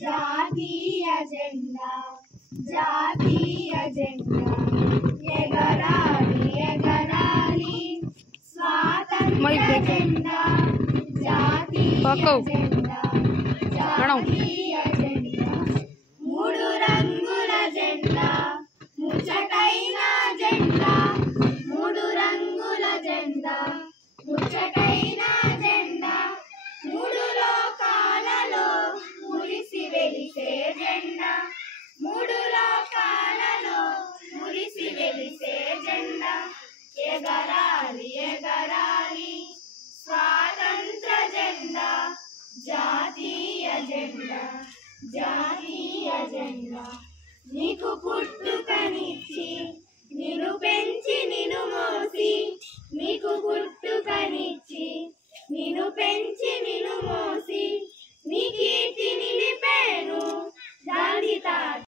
జాతీయ జెండా జాతీయ జెండా ఎగరాలి ఎగరాలి స్వాతంత్ర జెండా జాతీయ జెండా జాతీయ జెండా మూడు రంగుల జెండా ముచ్చటైన జెండా మూడు రంగుల జెండా ముచ్చటైన జెండా మూడు లోకాలలో మురిసి వెలిసే జెండా మూడు లోకాలలో మురిసి వెలిసే జెండా ఎగరాలి ఎగరాలి స్వాతంత్ర జెండా జాతీయ జెండా